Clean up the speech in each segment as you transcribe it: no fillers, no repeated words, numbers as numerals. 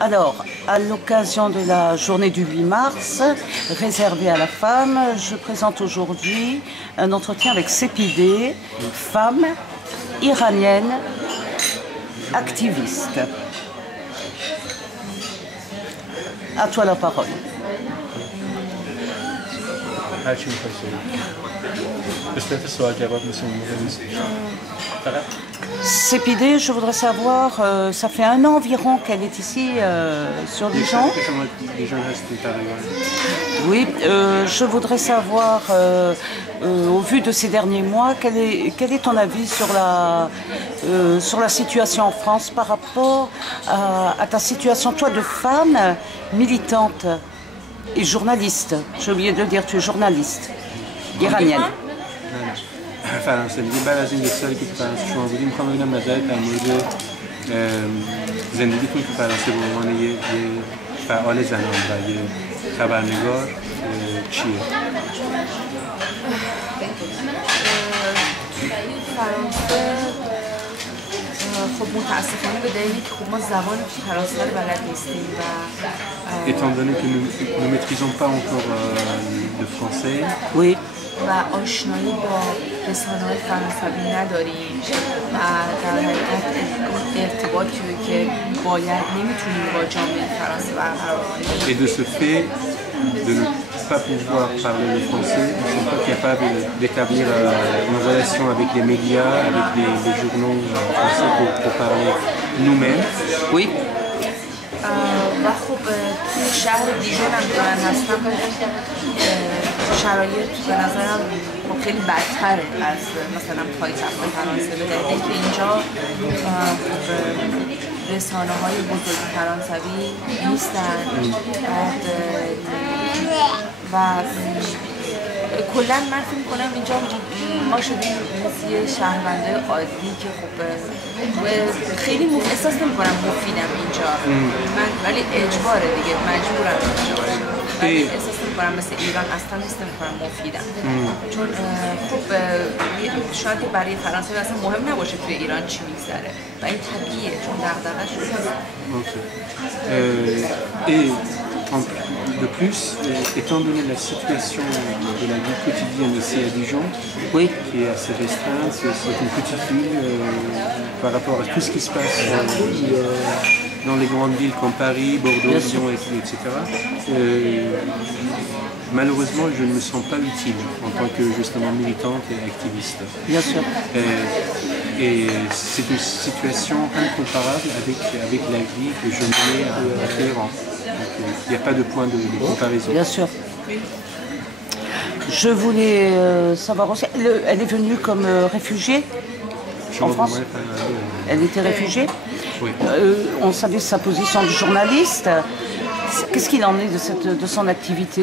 Alors, à l'occasion de la journée du 8 mars, réservée à la femme, je présente aujourd'hui un entretien avec Sepideh, femme iranienne, activiste. À toi la parole. Sepideh, je voudrais savoir, ça fait un an environ qu'elle est ici sur Dijon. Oui, je voudrais savoir, au vu de ces derniers mois, quel est ton avis sur la situation en France par rapport à ta situation, toi, de femme militante et journaliste. J'ai oublié de le dire, tu es journaliste iranienne. فرانسه میگه بعد از این یک سالی که تو فرانسه شما بودیم میخوام ببینم نظرت در مورد زندگیتون تو فرانسه به عنوان یه فعال زنان و یه خبرنگار چیه؟ فرانسه خب متاسفانه به دلیلی که خب ما زبان فرانسه رو بلد نیستیم و étant donné que nous ne maîtrisons pas encore le français. Oui. و آشنایی با رسانه‌های فرانسوی نداریم و در حقیقت ارتباطی که باید نمیتونیم با جامعه فرانسه برقرار کنیم. Et de ce fait de ne pas pouvoir parler le français, nous ne sommes pas capables d'établir une relation avec les médias, avec les journaux français pour parler nous-mêmes. Oui. و خب توی شهر دیژون هم که من هستم شرایط به نظرم خیلی بدتره از مثلا پایتخت فرانسه به دلیلی که اینجا رسانه های بزرگ فرانسوی نیستن و کلا من فکر می‌کنم اینجا ما شدیم مثل یه شهرونده عادی که خب خیلی احساس نمی‌کنم مفیدم اینجا من ولی اجباره دیگه مجبورم اینجا باشم ولی احساس نمی‌کنم مثل ایران اصلا نیست نمی‌کنم مفیدم چون خب شاید برای فرانسه اصلا مهم نباشه توی ایران چی می‌گذره و این طبیعیه چون دغدغه‌ش De plus, étant donné la situation de la vie quotidienne ici à Dijon, oui, qui est assez restreinte, c'est une petite ville par rapport à tout ce qui se passe dans les grandes villes comme Paris, Bordeaux, Lyon, etc. Malheureusement, je ne me sens pas utile en tant que justement militante et activiste. Bien sûr. Et c'est une situation incomparable avec la vie que je menais à Téhéran. Il n'y a pas de point de comparaison. Bien sûr. Je voulais savoir aussi, elle est venue comme réfugiée en France. Elle était réfugiée. Oui. On savait sa position de journaliste. Qu'est-ce qu'il en est de son activité?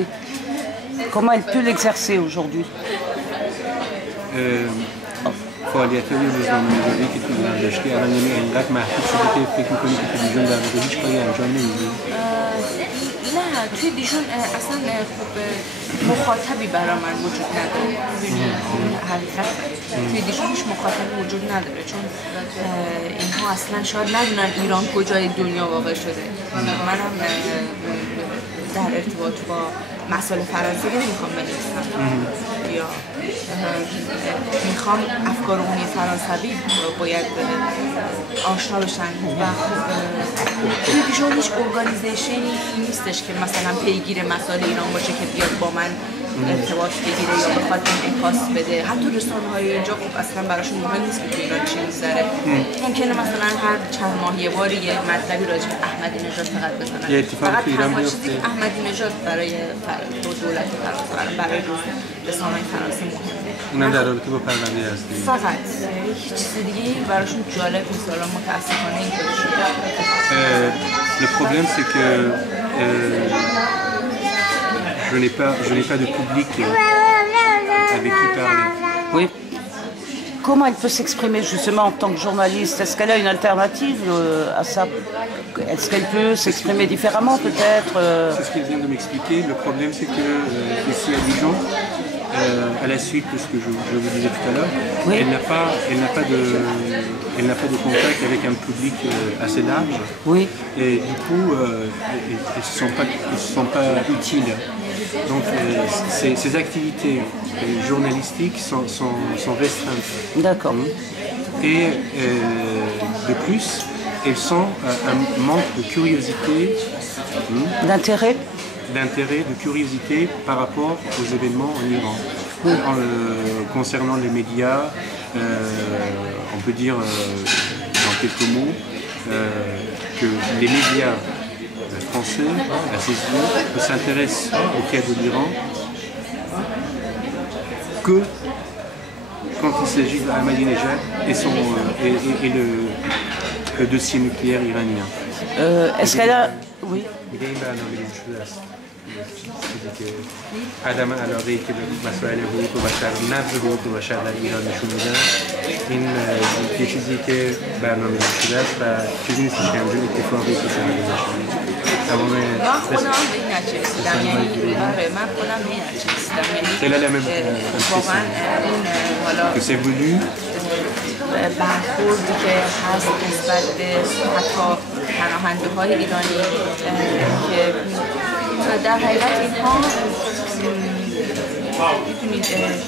Comment elle peut l'exercer aujourd'hui? فعالیت‌های روزنامه‌نگاری که تو ایران داشتی الان یعنی انقدر محدود شده که فکر می‌کنی که تو دیژون در واقع هیچ کاری انجام نمی‌دی؟ نه توی دیژون اصلا خب مخاطبی برای من وجود نداره حقیقت توی دیژون هیچ مخاطبی وجود نداره چون اینها اصلا شاید ندونن ایران کجای دنیا واقع شده منم در ارتباط با مسائل فرانسوی نمیخوام بنویسم یا میخوام افکار عمومی فرانسوی باید آشنا بشن و توی دیژون هیچ ارگانیزیشنی نیستش که مثلا پیگیر مسائل ایران باشه که بیاد با من ارتباط بگیره یا بخواد انعکاس بده حتی رسانه‌های اینجا خب اصلا براشون مهم نیست که ایران چی می‌گذره ممکنه مثلا هر چند ماه یه بار یه مطلبی راجع به احمدی نژاد فقط بزنن فقط تنها چیزی که احمدی نژاد برای دولت فرانسه برای رسانه‌های فرانسه مهمه اونم در رابطه با پرونده هستی فقط هیچ چیز دیگه براشون جالب نیست حالا متأسفانه اینطوری شده Le problème c'est que je n'ai pas de public avec qui parler. Oui. Comment elle peut s'exprimer justement en tant que journaliste? Est-ce qu'elle a une alternative à ça? Est-ce qu'elle peut s'exprimer différemment peut-être C'est ce qu'elle vient de m'expliquer. Le problème c'est que ici à Dijon, à la suite de ce que je vous disais tout à l'heure, Oui. elle n'a pas de contact avec un public assez large. Oui. Et du coup, elles ne se sont pas utiles. Donc ces activités journalistiques sont restreintes. D'accord. Et de plus, elles sont un manque de curiosité, D'intérêt? de curiosité par rapport aux événements en Iran. Concernant les médias, on peut dire dans quelques mots que les médias français, à ses yeux, ne s'intéressent au cas de l'Iran que quand il s'agit d'Ahmadinejad et le dossier nucléaire iranien. Est-ce qu'elle a... Oui. دیگه این برنامه شده است چیزی که عدم علاقه‌ای که به مسائل حقوق بشر نبض حقوق بشر در ایران نشون میدن این یه چیزی که برنامه شده است و چیزی نیست که همجور اتفاقی که سنده نشون میده تمام من خودم به این نچستم یعنی من خودم به این نچستم یعنی واقعا اون حالا que c'est voulu برخوردی که هست نسبت به حتی پناهنده های ایرانی که در حقیقت اینها میتونید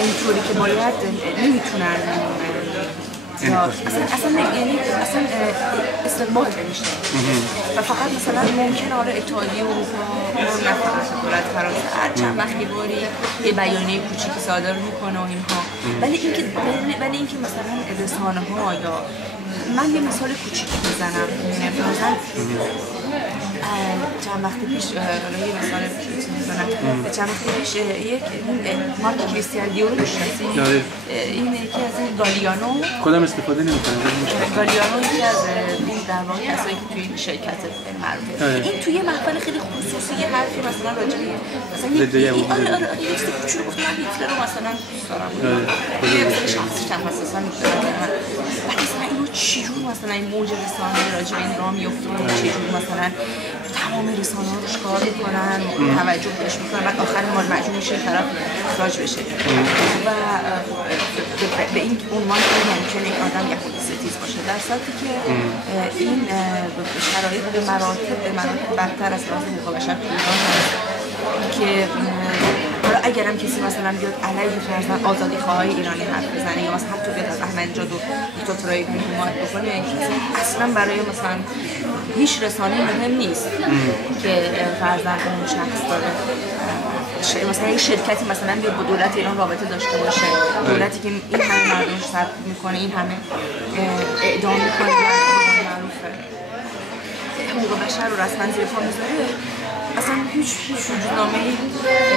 اونطوری که باید نمیتونن اصلا استقبال نمیشه و فقط مثلا ممکن آره اتحادیه اروپا نه فقط دولت فرانسه هر چند وقتی باری یه بیانیه کوچیکی صادر میکنه و اینها ولی اینکه مثلا رسانه ها یا من یه مثال کوچیکی بزنم مثلا چند وقت پیش یه مثال میزنم چند وقت پیش یک مارک کریستیان دیور رو میشناسید این یکی از این گالیانو خودم استفاده نمی‌کنم گالیانو یکی از این در واقع کسایی که توی این شرکت معروفه این توی محفل خیلی خصوصی یه حرفی مثلا راجع به مثلا یه چیز کوچولو گفت من هیتلر رو مثلا دوست دارم یه مثلا شخصیش هم اساسا بعد مثلا اینو چجور مثلا این موج رسانه راجع به این راه میفته چجور مثلا تمام رسانه ها رو شکار میکنن توجه بهش میکنن بعد آخر ما مجبور میشه این طرف اخراج بشه و به این عنوان که ممکنه این آدم یهودی ستیز باشه در صورتی که این شرایط به مراتب بدتر از لحاظ حقوق بشر تو ایران هست که حالا اگرم کسی مثلا بیاد علیه فرضاً آزادی خواهای ایرانی حرف بزنه یا مثلا حتی بیاد از احمدی‌نژاد و دیکتاتورای حمایت بکنه اصلا برای مثلا هیچ رسانه‌ای مهم نیست که فرضاً اون شخص داره مثلا یک شرکتی مثلا بیاد با دولت ایران رابطه داشته باشه دولتی که این همه مردمش ثبت میکنه این همه اعدام میکنه معروفه حقوق بشر رو رسما زیر پا میذاره اصلا هیچ وجودنامه‌ای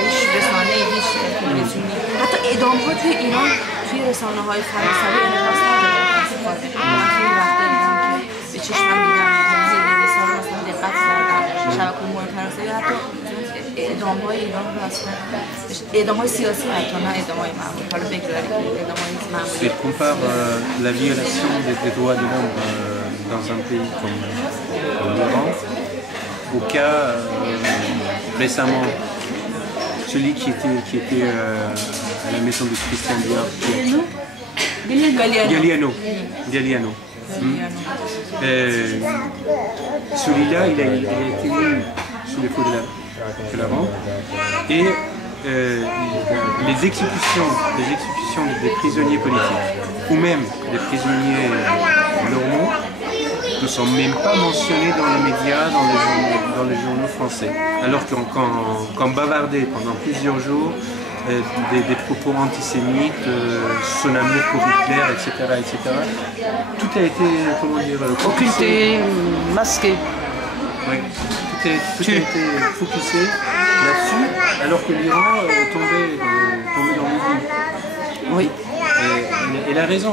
هیچ رسانه‌ای هیچ تلویزیونی حتی اعدام‌ها توی ایران توی رسانه‌های فرانسوی انعکاس نداره خیلی وقتا دیدم که به چشمم دیدم رسانه مثلا دقت کردم شبکه‌های مهم فرانسوی حتی اعدام‌های ایران رو اصلا اعدام‌های سیاسی حتی نه اعدام‌های معمولی حالا بگذارید اعدام‌های معمولی Il compare la violation des droits de l'homme dans un pays comme l'Iran au cas récemment, celui qui était à la maison de Christian Dior. Galliano. Celui-là, il a été mis sous les feux de la rampe et les exécutions des prisonniers politiques ou même des prisonniers normaux ne sont même pas mentionnés dans les médias, dans les journaux français. Alors qu'on bavardait pendant plusieurs jours des propos antisémites, son amour pour Hitler, etc., etc. Tout a été, comment dire, occulté, masqué. Oui, tout a été focusé là-dessus, alors que l'Iran tombait dans l'oubli. Oui. Et il a raison,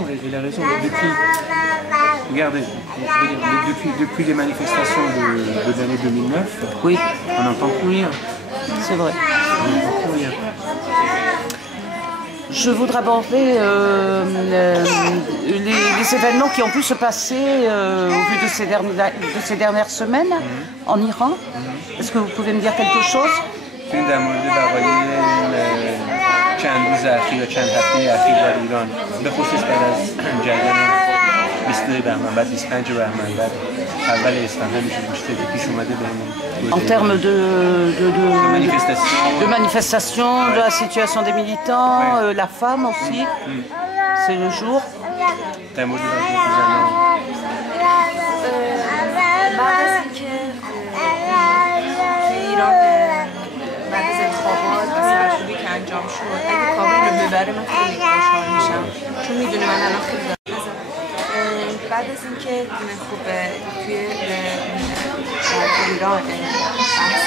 regardez, depuis les manifestations de l'année 2009, oui. On n'entend plus rien. C'est vrai. On n'entend plus rien. Je voudrais aborder les événements qui ont pu se passer au vu de ces dernières semaines en Iran. Est-ce que vous pouvez me dire quelque chose? در مورد وقایع چند روز اخیر و چند هفته اخیر در ایران به خصوص بعد از جریان 22 بهمن بعد 25 بهمن بعد اول اسفند همیشه بیشتری پیش اومده بهمون En termes manifestation de manifestation, de la situation des militants, la femme aussi, c'est le jour. در مورد راجع به زنان بعد از اینکه ایران بعد از انتخابات و سرکوبی که انجام شد اگه کابل رو ببره من خیلی خوشحال میشم چون میدونه من الان خیلی بعد از اینکه خب توی ایران بحث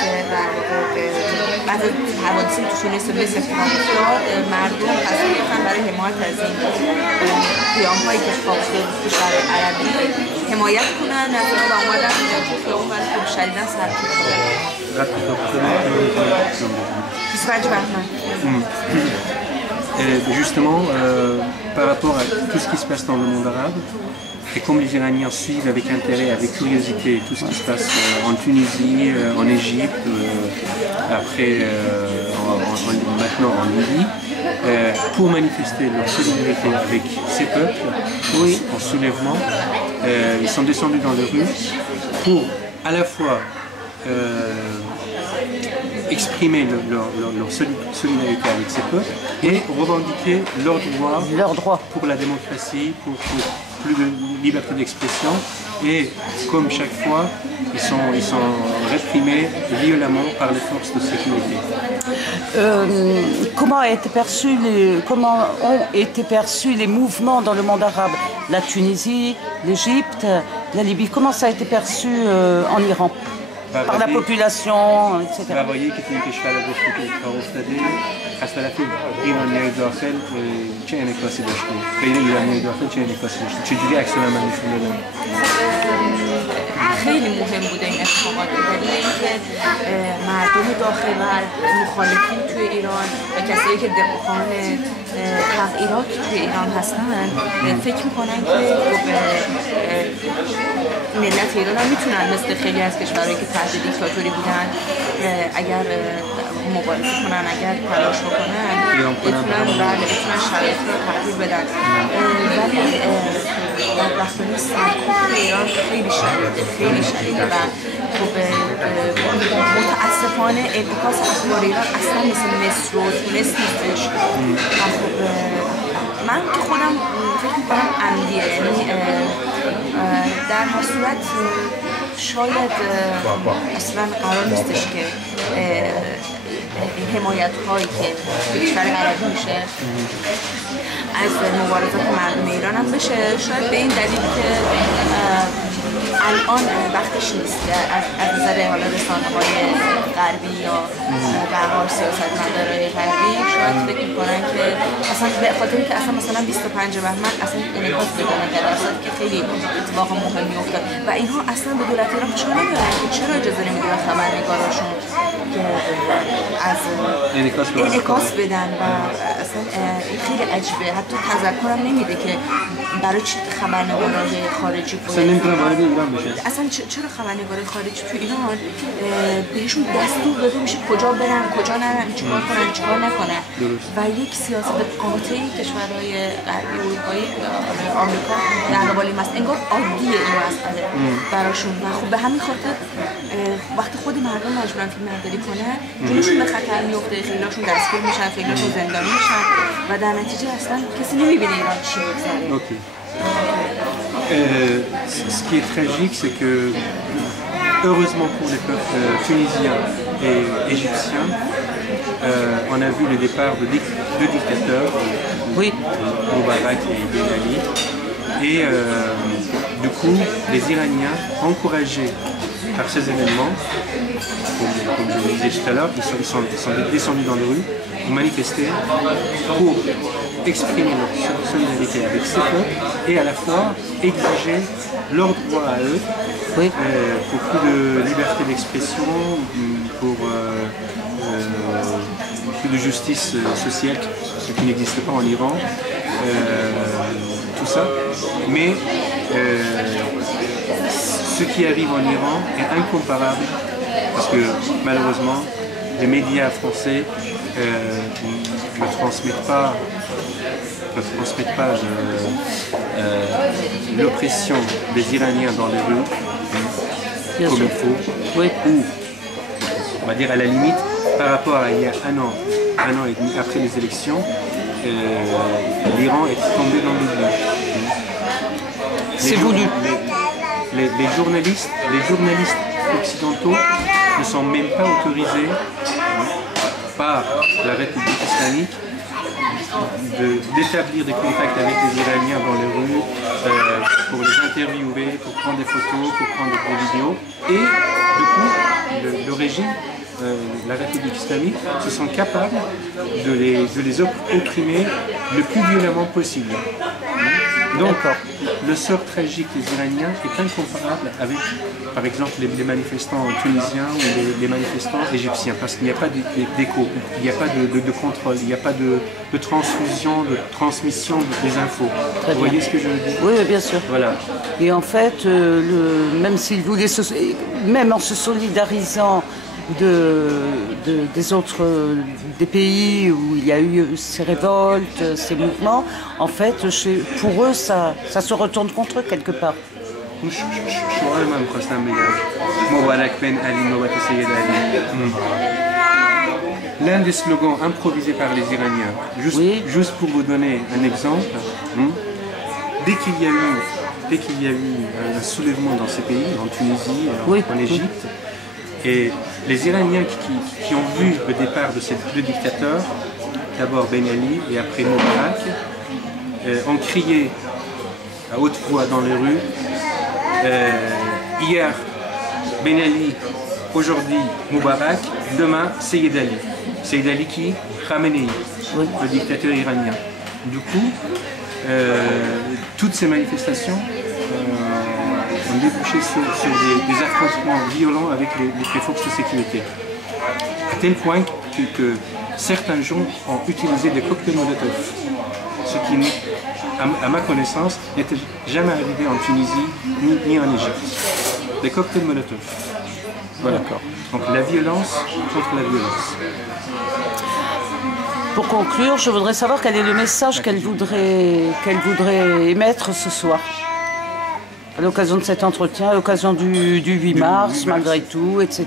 بعد از حوادثی تو تونس و مصر افتاد مردم تصمیم گرفتن برای حمایت از این قیام‌هایی که اتفاق افتاده تو شهر عربی حمایت کنن نظر و اومدن تو خیابون ولی خب شدیداً سرکوب شده. 25 بهمن. Justement, par rapport à tout ce qui se passe dans le monde arabe, et comme les Iraniens suivent avec intérêt, avec curiosité tout ce qui se passe en Tunisie, en Égypte, après maintenant en Libye, pour manifester leur solidarité avec ces peuples, en soulèvement, ils sont descendus dans les rues pour à la fois exprimer leur solidarité avec ces peuples et revendiquer leurs droits pour la démocratie, pour plus de liberté d'expression et comme chaque fois ils sont réprimés violemment par les forces de sécurité. Comment ont été perçus les mouvements dans le monde arabe? La Tunisie, l'Égypte, la Libye, comment ça a été perçu en Iran? par la population, etc. روایی که توی کشور گفته که اتفاق افتاده از طرف ایرانیای داخل چه انعکاسی داشته؟ غیر ایرانیای داخل چه انعکاسی داشته؟ چجوری عکس من نشون دادن؟ خیلی مهم بوده این اتفاقات به دلیل اینکه مردم داخل و مخالفین توی ایران و کسایی که دفاعان تغییرات توی ایران هستن فکر میکنن که ملت ایران هم میتونن مثل خیلی از کشورهایی که تحت دیکتاتوری بودن اگر مبارزه کنن، اگر تلاش بکنن بتونن شرایط رو تغییر بدن. ولی بدبختانه سرکوب ایران خیلی شدیده و خب متاسفانه انعکاس اخبار ایران اصلا مثل مصر و تونس نیستش. خب من که خودم فکر میکنم عمدیه، یعنی در هر صورت شاید اصلا قرار نیستش که حمایت هایی که کشور عربی میشه از مبارزات مردم ایران هم بشه، شاید به این دلیل که الان وقتش نیست از نظر حالا رسانه‌های غربی یا به هر حال سیاستمدارای غربی شاید فکر می‌کنن که اصلا به خاطر اینکه اصلا مثلا 25 بهمن اصلا انعکاس پیدا نکرد، اصلا که خیلی اتفاق مهمی افتاد و اینها اصلا به دولت ایران فشار نمیارن که چرا اجازه نمیدن خبرنگاراشون که از انعکاس بدن و اصلا خیلی عجیبه. حتی تذکرم نمیده که برای چی خبرنگارای خارجی اصلا چرا خبرنگارای خارجی تو ایران بهشون دستور داده میشه کجا برن کجا نرن، چیکار کنن چیکار نکنن و یک سیاست قاطعی کشورهای غربی اروپایی آمریکا در قبال این مسئله انگار عادیه این مسئله براشون و خب به همین خاطر وقتی خود مردم مجبورن فیلم برداری کنن جونشون به خطر میفته، خیلی‌هاشون دستگیر میشن، خیلی‌هاشون زندانی میشن و در نتیجه اصلا کسی نمیبینه ایران چی میگذره. Ce qui est tragique, c'est que, heureusement pour les peuples tunisiens et égyptiens, on a vu le départ de deux dictateurs, Moubarak et Ben Ali, et du coup, les Iraniens, encouragés par ces événements, comme je le disais tout à l'heure, ils sont descendus dans les rues pour manifester, pour exprimer leur solidarité avec ces peuples et à la fois exiger leurs droits à eux pour plus de liberté d'expression, pour plus de justice sociale, ce qui n'existe pas en Iran, tout ça. Mais ce qui arrive en Iran est incomparable parce que malheureusement les médias français ne transmettent pas l'oppression des Iraniens dans les rues comme il faut, oui. ou on va dire à la limite par rapport à il y a un an et demi après les élections, l'Iran est tombé dans l'oubli. C'est voulu. Les journalistes occidentaux ne sont même pas autorisés par la République islamique d'établir des contacts avec les Iraniens dans les rues, pour les interviewer, pour prendre des photos, pour prendre des vidéos. Et du coup, le régime, la République islamique, se sent capable de les opprimer le plus violemment possible. Donc, le sort tragique des Iraniens est incomparable avec, par exemple, les manifestants tunisiens ou les manifestants égyptiens, parce qu'il n'y a pas d'écho, il n'y a pas de contrôle, il n'y a pas de transfusion, de transmission des infos. Vous voyez ce que je veux dire? Oui, bien sûr. Voilà. Et en fait, même s'ils voulaient même en se solidarisant des pays où il y a eu ces révoltes, ces mouvements, en fait, pour eux, ça se retourne contre eux quelque part. L'un des slogans improvisés par les Iraniens, juste pour vous donner un exemple, dès qu'il y a eu un soulèvement dans ces pays, en Tunisie, en Égypte, et les Iraniens qui ont vu le départ de ces deux dictateurs, d'abord Ben Ali et après Moubarak, ont crié à haute voix dans les rues, hier Ben Ali, aujourd'hui Moubarak, demain Seyed Ali. Seyed Ali qui? Khamenei, le dictateur iranien. Du coup, toutes ces manifestations ont débouché sur des affrontements violents avec les forces de sécurité. À tel point que certains gens ont utilisé des cocktails Molotov, ce qui, à ma connaissance, n'était jamais arrivé en Tunisie ni en Égypte. Des cocktails Molotov. Voilà. Donc la violence contre la violence. Pour conclure, je voudrais savoir quel est le message qu'elle voudrait émettre ce soir. À l'occasion de cet entretien, à l'occasion du 8 mars, malgré tout, etc.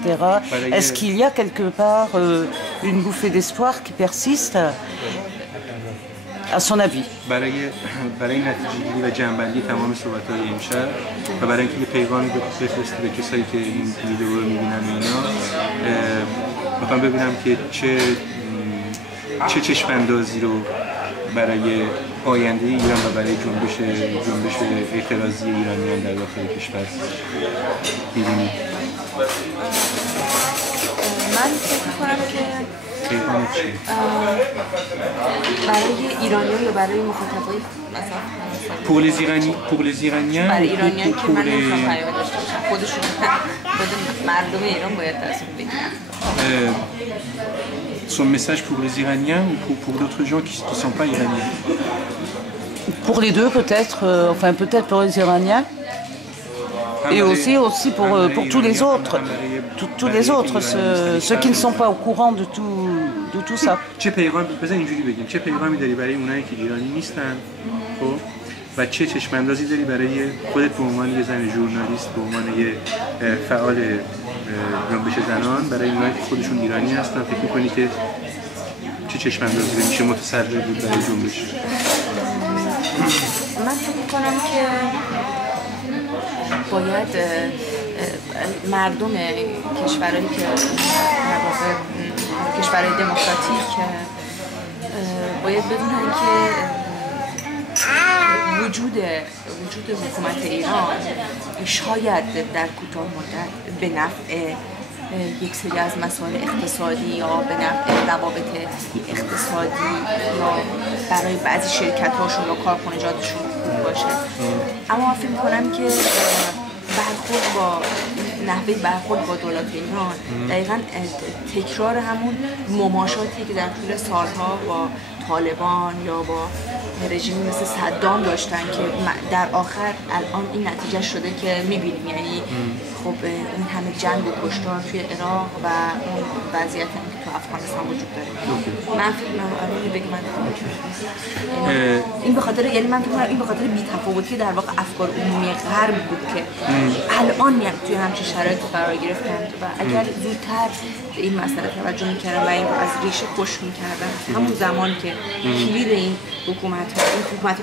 Est-ce qu'il y a quelque part une bouffée d'espoir qui persiste, à son avis? برای نتیجه‌گیری و جمع‌بندی تمام صحبت‌های امشب و برای اینکه یه پیغامی بفرسته به کسایی که این ویدیو رو می‌بینن اینا، می‌خوام ببینم که چه چشم‌اندازی رو برای آینده ایران و برای جنبش اعتراضی ایرانیان در داخل کشور می‌بینید. من فکر می‌کنم که برای ایرانیان یا برای مخاطبای مثلا pour les Iraniens برای ایرانیان که من نمی‌خوام پیام داشته باشم، خود مردم ایران باید تصمیم بگیرن. Son message pour les Iraniens ou pour d'autres gens qui ne sont pas iraniens? Pour les deux peut-être, peut-être pour les Iraniens et aussi pour tous les autres, ceux qui ne sont pas au courant de tout ça. چه پیغامی بزن اینجوری بگیم، چه پیغامی داری برای اونایی که ایرانی نیستن، خب، و چه چشم‌اندازی داری برای خودت به عنوان یه زن ژورنالیست، به عنوان یه فعال جنبش زنان، برای اونایی که خودشون ایرانی هستن فکر می‌کنی که چه چشم‌اندازی میشه متصرف بود برای جنبش؟ من فکر می‌کنم که باید مردم کشورهایی که کشورهای دموکراتیک باید بدونن که وجود حکومت ایران شاید در کوتاه مدت به نفع یک سری از مسائل اقتصادی یا به نفع روابط اقتصادی یا برای بعضی شرکت‌هاشون یا کارخانجاتشون خوب باشه. اما فکر می‌کنم که نحوه برخورد با دولت ایران دقیقاً تکرار همون مماشاتی که در طول سالها با طالبان یا با رژیمی مثل صدام داشتن که در آخر الان این نتیجه شده که می‌بینیم، یعنی خب این همه جنگ و کشتار توی عراق و اون وضعیت که تو افغانستان وجود داره. من فکر این به خاطر یعنی من فکر این به خاطر بی‌تفاوتی در واقع افکار عمومی غرب بود که الان توی همچین شرایطی قرار گرفتند و اگر زودتر به این مسئله توجه می‌کردن و این رو از ریشه خشک می‌کردن همون زمان که کلید این حکومت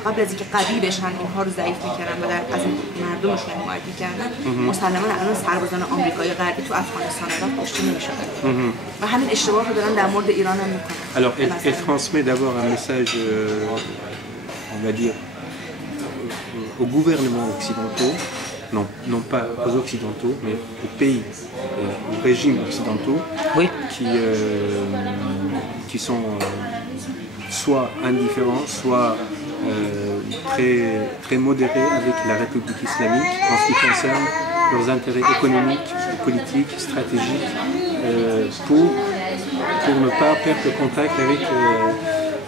قبل از اینکه قوی بشن اینها رو ضعیف می‌کردن و از مردمشون حمایت می‌کردن مسلماً الان سربازان آمریکایی غربی تو افغانستان الان کشته نمی‌شدن و همین اشتباه رو دارن در مورد ایران هم می‌کنن. Alors elle transmet d'abord un message on va dire aux gouvernements occidentaux, non pas aux occidentaux, mais aux pays, aux régimes occidentaux, oui. qui sont soit indifférents, soit très modérés avec la République islamique en ce qui concerne leurs intérêts économiques, politiques, stratégiques, pour ne pas perdre le contact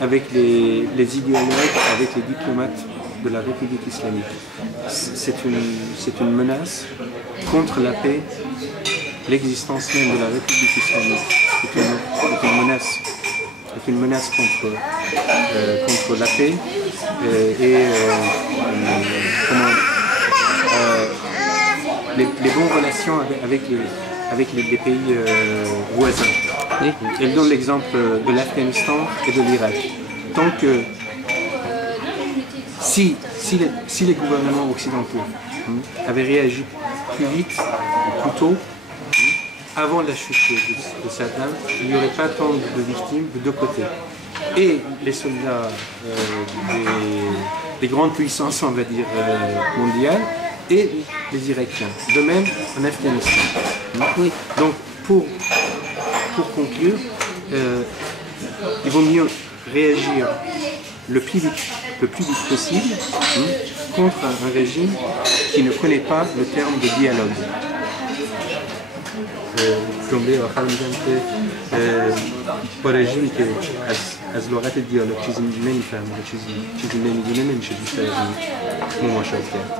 avec les idéologues, avec les diplomates de la République islamique. C'est une menace contre la paix, l'existence même de la République islamique. C'est une menace contre la paix les bonnes relations avec les pays voisins. Oui. Elle donne l'exemple de l'Afghanistan et de l'Irak. Tant que si les gouvernements occidentaux avaient réagi plus vite, plus tôt, avant la chute de Saddam, il n'y aurait pas tant de victimes de deux côtés. Et les soldats des grandes puissances, on va dire, mondiales, et les Irakiens. De même en Afghanistan. Oui. Donc pour conclure, il vaut mieux réagir le plus vite possible contre un régime qui ne connaît pas le terme de dialogue. جمله آخر میگم که با رژیمی که از لغت دیالوگ چیزی نمیفهمه و چیزی نمیدونه نمیشه بیشتر از این مماشات کرد.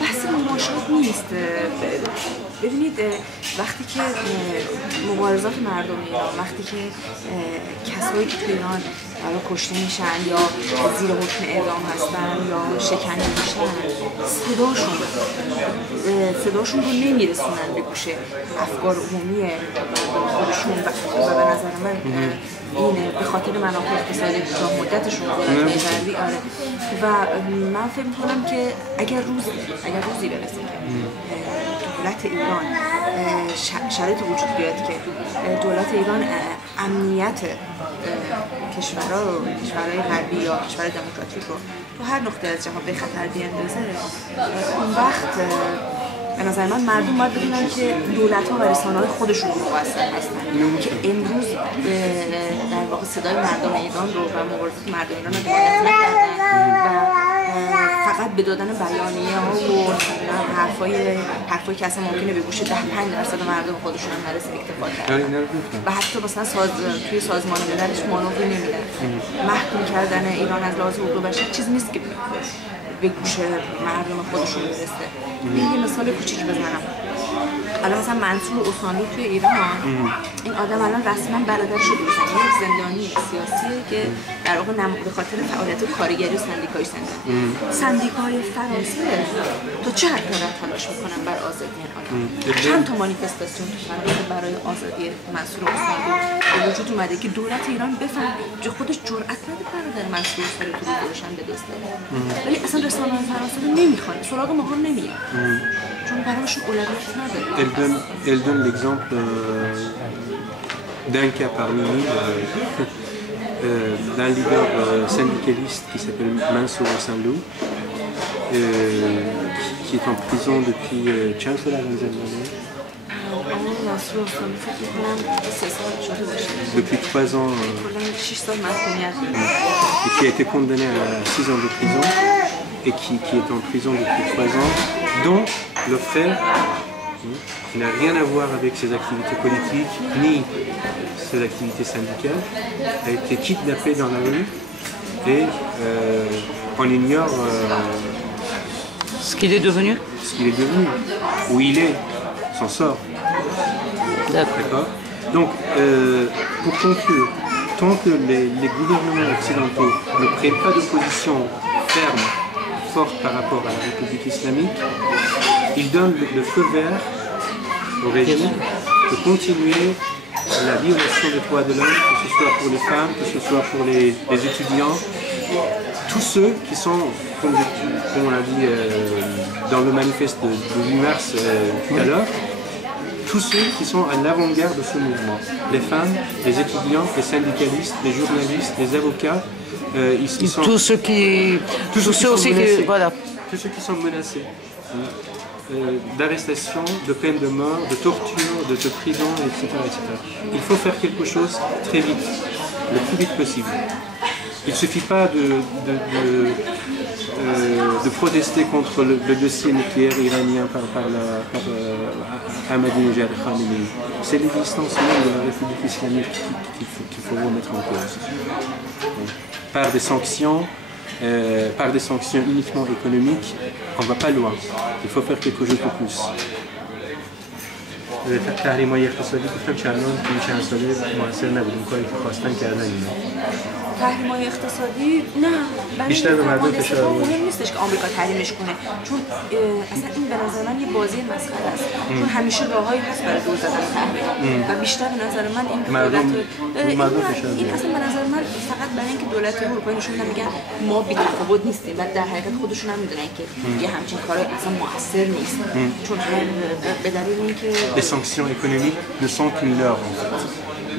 بحث مماشات نیست. ببینید وقتی که مبارزات مردم ایران، وقتی که کسایی که تو ایران کشته میشن یا زیر حکم اعدام هستن یا شکنجه میشن صداشون رو نمیرسونن به گوش افکار عمومی مردم خودشون و به نظر من اینه به خاطر منافع اقتصادی کوتاه مدتشون غربی. آره و من فکر می‌کنم که اگر روزی برسه که دولت ایران شرایط وجود بیاد که دولت ایران امنیت کشورهای غربی یا کشور دموکراتیک رو تو هر نقطه از جهان به خطر بیاندازه، اون وقت به نظر من مردم باید بدونن که دولت‌ها و رسانه‌های خودشون مقصر هستن که امروز در واقع صدای مردم ایران رو و مبارزات مردم ایران رو حمایت نکردن و فقط به دادن بیانیه‌ها و حرفایی که اصلا ممکنه به گوش 10-5% مردم خودشون هم نرسه اکتفا کردن و حتی مثلا توی سازمان ملل هیچ مانوری نمیدن. محکوم کردن ایران از لحاظ حقوق بشر چیزی نیست که به گوش مردم خودشون برسه. یه مثال کوچیک بزنم. الان مثلا منصور اوسانلو توی ایران این آدم الان رسما برادرش رو یک زندانی سیاسیه که در واقع به خاطر فعالیت کارگری و سندیکای سندیکای فرانسه تا چه حد دارن تلاش میکنن بر آزادی این آدم. چند تا مانیفستاسیون تو فرانسه برای آزادی منصور اوسانلو به وجود اومده که دولت ایران بفهم خودش جرئت نده برادر منصور اوسانلو تو روشن بدزده، ولی اصلا رسانه‌های فرانسه رو نمیخوان، سراغ ما هم نمیاد چون براشون اولویت نداره. Elle donne l'exemple d'un cas parmi nous, d'un leader syndicaliste qui s'appelle Mansour Saint-Lou, qui est en prison depuis چند سال depuis 3 ans et qui a été condamné à 6 ans de prison et qui est en prison depuis 3 ans, dont le fait qui n'a rien à voir avec ses activités politiques ni ses activités syndicales, a été kidnappé dans la rue et on ignore ce qu'il est devenu. Où il est, son sort. D'accord. Donc, pour conclure, tant que les gouvernements occidentaux ne prennent pas de position ferme, forte par rapport à la République islamique, ils donnent le feu vert au régime de continuer la violation des droits de l'homme, que ce soit pour les femmes, que ce soit pour les étudiants, tous ceux qui sont, comme on l'a dit dans le manifeste de 8 mars tout à l'heure, tous ceux qui sont à l'avant-garde de ce mouvement, les femmes, les étudiants, les syndicalistes, les journalistes, les avocats, ils sont tous ceux qui sont menacés, voilà. Tous ceux qui sont menacés d'arrestation, de peine de mort, de torture, de prison, etc., etc. Il faut faire quelque chose très vite, le plus vite possible. Il ne suffit pas de protester contre le dossier nucléaire iranien par Ahmadinejad Khamenei. C'est l'existence même de la République islamique qu'il faut remettre en cause. Par des sanctions uniquement économiques, on ne va pas loin. Il faut faire quelque chose de plus. تحریم‌های اقتصادی گفتم چند ساله موثر نبود کاری که خواستن کردن اینا. تحریم‌های اقتصادی نه بیشتر به مردم فشار آورد. مهم نیستش که آمریکا تحریمش کنه چون اصلا این به نظر من یه بازی مسخره است چون همیشه راههایی هست برای دور زدن تحریم و بیشتر به نظر من این مردم فشار این اصلا به نظر من فقط برای اینکه دولت اروپایی نشون میگن ما بی‌تفاوت نیستیم و در حقیقت خودشون هم میدونن که یه همچین کاری اصلا موثر نیست چون به دلیل اینکه Les sanctions économiques ne sont qu'une leurre en fait.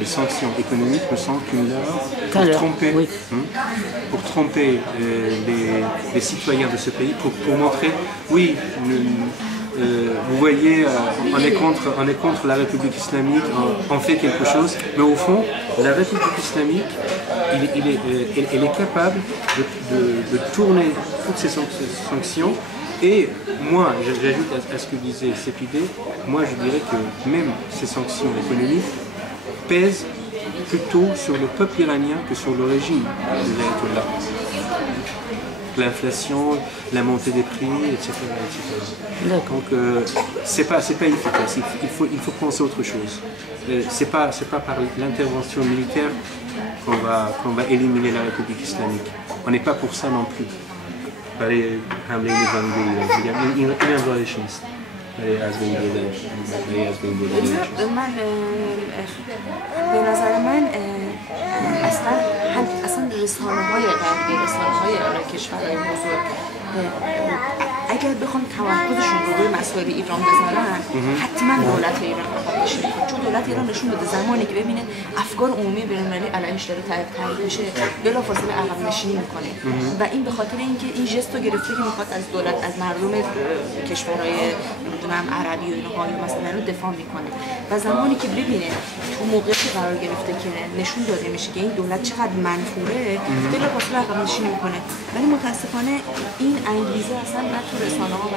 Les sanctions économiques ne sont qu'une leurre pour tromper les citoyens de ce pays, pour montrer, oui, vous voyez, on est contre la République islamique, on fait quelque chose, mais au fond, la République islamique, elle est capable de tourner toutes ces sanctions. Et moi, j'ajoute à ce que disait cette idée, moi je dirais que même ces sanctions économiques pèsent plutôt sur le peuple iranien que sur le régime des ayatollahs. L'inflation, la montée des prix, etc. etc. Donc c'est pas efficace, il faut penser autre chose. C'est pas par l'intervention militaire qu'on va éliminer la République islamique. On n'est pas pour ça non plus. برای حمله نظامی به ایران میگم این هم راهش نیست برای از بین بردن من به نظر من اصلا رسانه‌های غربی رسانه‌های کشورهای بزرگ اگر بخوان تمرکزشون رو روی مسائل ایران بذارن حتما دولت ایران عقب نشینی کنه چون دولت ایران نشون بده زمانی که ببینه افکار عمومی بین‌المللی علیه‌اش داره تعریف بشه بلافاصله عقب نشینی میکنه و این به خاطر اینکه این ژست رو گرفته که میخواد از دولت از مردم کشورهای نمیدونم عربی و اینها یا مثلا رو دفاع میکنه و زمانی که ببینه تو موقعیتی قرار گرفته که نشون داده میشه که این دولت چقدر منفوره بلافاصله عقب نشینی میکنه ولی متاسفانه این انگیزه اصلا نه تو رسانه‌ها و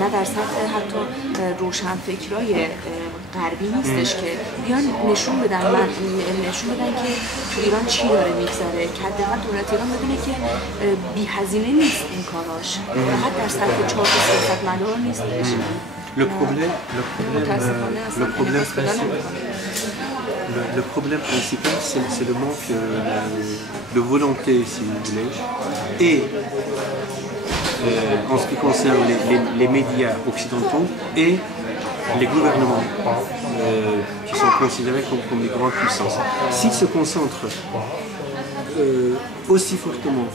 نه در سطح حتی روشنفکرای غربی نیستش که بیان نشون بدن که تو ایران چی داره میگذره که حداقل دولت ایران بدونه که بی هزینه نیست این کاراش فقط در سطح چهار تا سیاستمدار نیستش Le problème principal, c'est le manque de volonté, si vous voulez, et en ce qui concerne les médias occidentaux et les gouvernements qui sont considérés comme des grandes puissances. S'ils se concentrent aussi fortement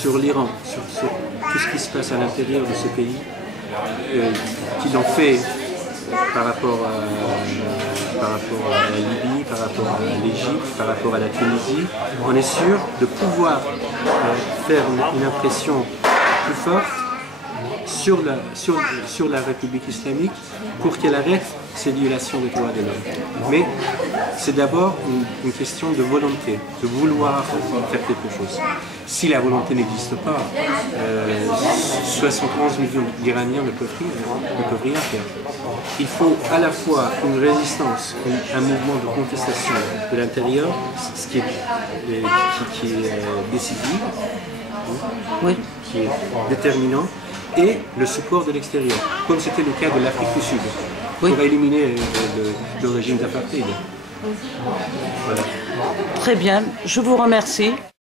sur l'Iran, sur tout ce qui se passe à l'intérieur de ce pays, qu'ils l'ont fait par rapport à la Libye, par rapport à l'Égypte, par rapport à la Tunisie, on est sûr de pouvoir faire une impression plus forte sur la République islamique pour qu'elle arrête ces violations des droits de l'homme. Mais c'est d'abord une question de volonté, de vouloir faire quelque chose. Si la volonté n'existe pas, 71 millions d'Iraniens ne peuvent rien faire. Il faut à la fois une résistance, un mouvement de contestation de l'intérieur, ce qui est décisif, qui est déterminant, et le support de l'extérieur, comme c'était le cas de l'Afrique du Sud. Oui. pour éliminer le régime d'apartheid. Voilà. Très bien, je vous remercie.